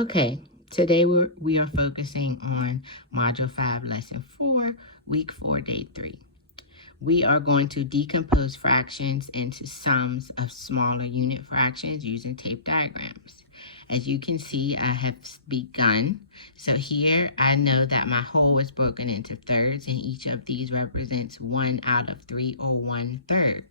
Okay, today we are focusing on Module 5, Lesson 4, Week 4, Day 3. We are going to decompose fractions into sums of smaller unit fractions using tape diagrams. As you can see, I have begun. So here I know that my whole is broken into thirds, and each of these represents 1 out of 3 or 1/3.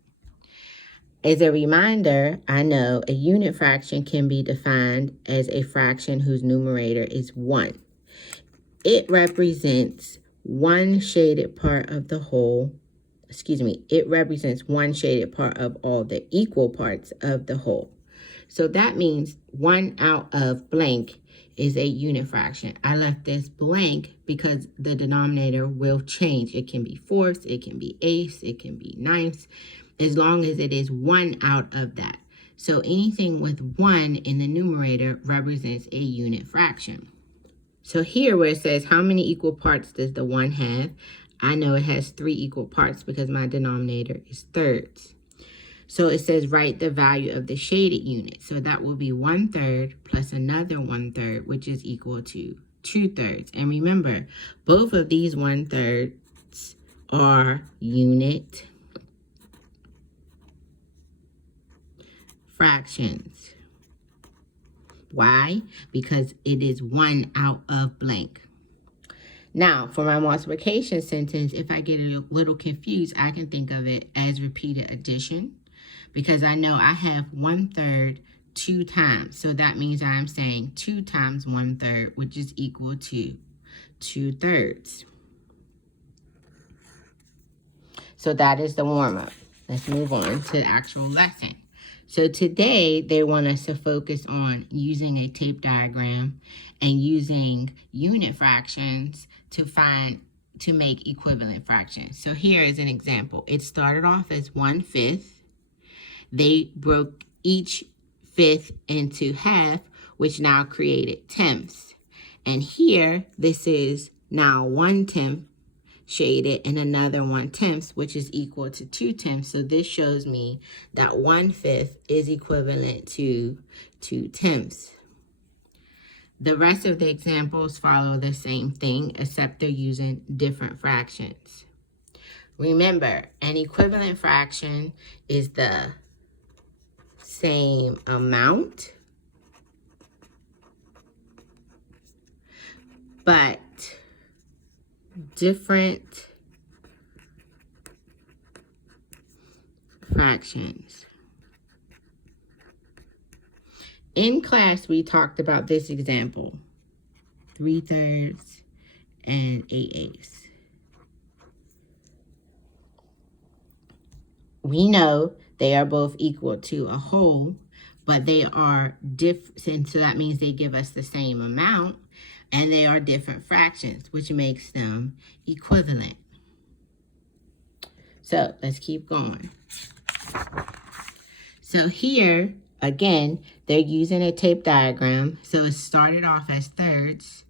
As a reminder, I know a unit fraction can be defined as a fraction whose numerator is 1. It represents one shaded part of the whole. It represents one shaded part of all the equal parts of the whole. So that means 1 out of blank is a unit fraction. I left this blank because the denominator will change. It can be fourths, it can be eighths, it can be ninths, as long as it is 1 out of that. So anything with 1 in the numerator represents a unit fraction. So here where it says how many equal parts does the 1 have, I know it has 3 equal parts because my denominator is thirds. So it says write the value of the shaded unit. So that will be 1/3 plus another 1/3, which is equal to 2/3. And remember, both of these 1/3s are unit fractions. Why? Because it is 1 out of blank. Now, for my multiplication sentence, if I get a little confused, I can think of it as repeated addition, because I know I have 1/3 2 times. So that means I'm saying 2 times 1/3, which is equal to 2/3. So that is the warm-up. Let's move on to the actual lesson. So today they want us to focus on using a tape diagram and using unit fractions to make equivalent fractions. So here is an example. It started off as 1/5. They broke each fifth into half, which now created tenths. And here, this is now 1/10 shaded and another 1/10, which is equal to 2/10. So this shows me that 1/5 is equivalent to 2/10. The rest of the examples follow the same thing, except they're using different fractions. Remember, an equivalent fraction is the same amount, but different fractions. In class, we talked about this example, 3/3 and 8/8. We know they are both equal to a whole, but they are different, so that means they give us the same amount, and they are different fractions, which makes them equivalent. So let's keep going. So here, again, they're using a tape diagram. So it started off as thirds.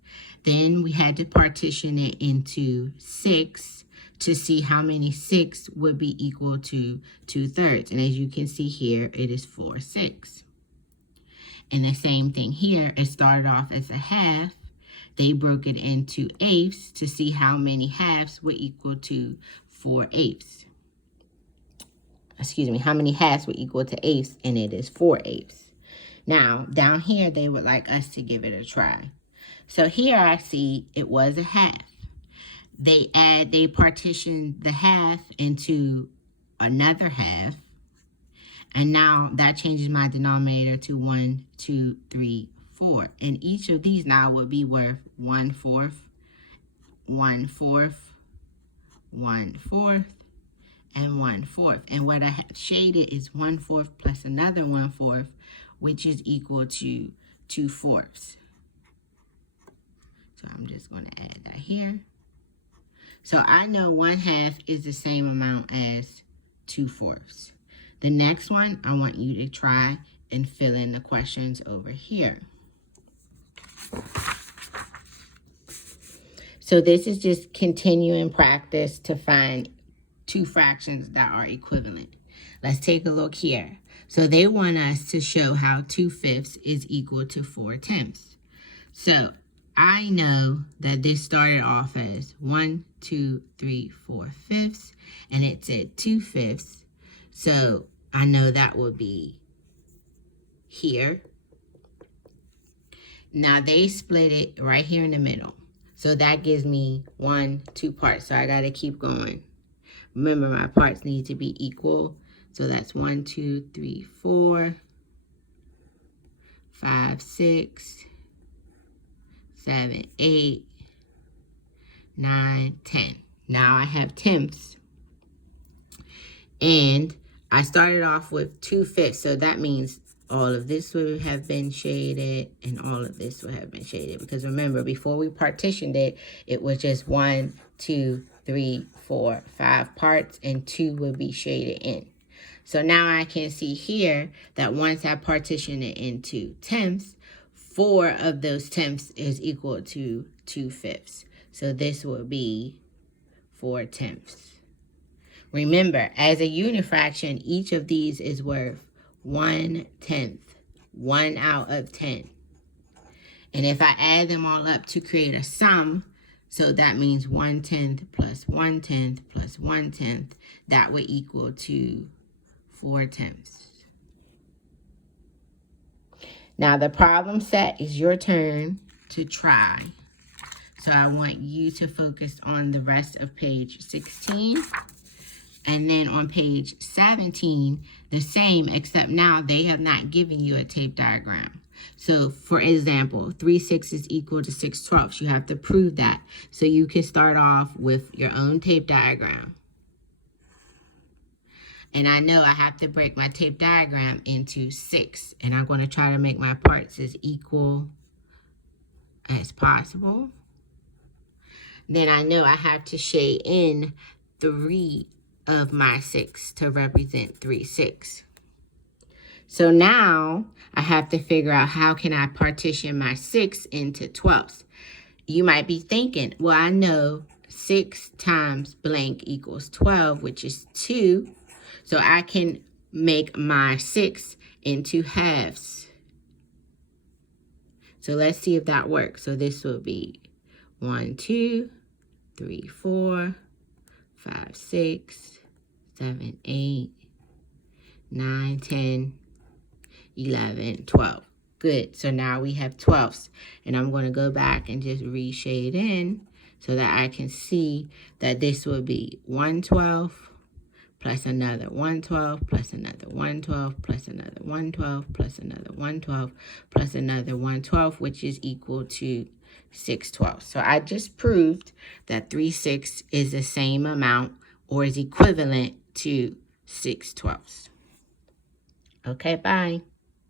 Then we had to partition it into 6 to see how many 6 would be equal to 2/3. And as you can see here, it is 4/6. And the same thing here, it started off as a half. They broke it into eighths to see how many halves were equal to 4/8. How many halves were equal to eighths, and it is 4/8. Now, down here, they would like us to give it a try. So here I see it was a half. They partitioned the half into another half, and now that changes my denominator to 1, 2, 3, 4. And each of these now would be worth 1/4, 1/4, 1/4, and 1/4. And what I have shaded is 1/4 plus another 1/4, which is equal to 2/4. So I'm just going to add that here. So I know 1/2 is the same amount as 2/4. The next one, I want you to try and fill in the questions over here. So this is just continuing practice to find two fractions that are equivalent. Let's take a look here. So they want us to show how 2/5 is equal to 4/10. So I know that this started off as 1, 2, 3, 4 fifths, and it said 2 fifths. So I know that would be here. Now they split it right here in the middle. So that gives me 1, 2 parts. So I got to keep going. Remember, my parts need to be equal. So that's 1, 2, 3, 4, 5, 6, 7, 8, 9, 10. Now I have tenths. And I started off with 2 fifths. So that means all of this would have been shaded and all of this would have been shaded. Because remember, before we partitioned it, it was just 1, 2, 3, 4, 5 parts, and 2 would be shaded in. So now I can see here that once I partition it into tenths, 4 of those tenths is equal to 2 fifths. So this will be 4 tenths. Remember, as a unit fraction, each of these is worth 1/10, 1 out of 10. And if I add them all up to create a sum, so that means 1/10 plus 1/10 plus 1/10, that would equal to 4 tenths. Now the problem set is your turn to try. So I want you to focus on the rest of page 16. And then on page 17, the same, except now they have not given you a tape diagram. So for example, 3 sixths is equal to 6 twelfths. You have to prove that. So you can start off with your own tape diagram. And I know I have to break my tape diagram into 6. And I'm going to try to make my parts as equal as possible. Then I know I have to shade in 3 of my 6 to represent 3 6. So now I have to figure out how can I partition my 6 into 12ths. You might be thinking, well, I know 6 times blank equals 12, which is 2. So I can make my 6 into halves. So let's see if that works. So this will be 1, 2, 3, 4, 5, 6, 7, 8, 9, 10, 11, 12. Good. So now we have 12ths. And I'm going to go back and just reshade in so that I can see that this will be 1/12 plus another 1/12 plus another 1/12 plus another 1/12 plus another 1/12 plus another 1/12, which is equal to 6/12. So I just proved that 3 6 is the same amount or is equivalent to 6/12. Okay, bye.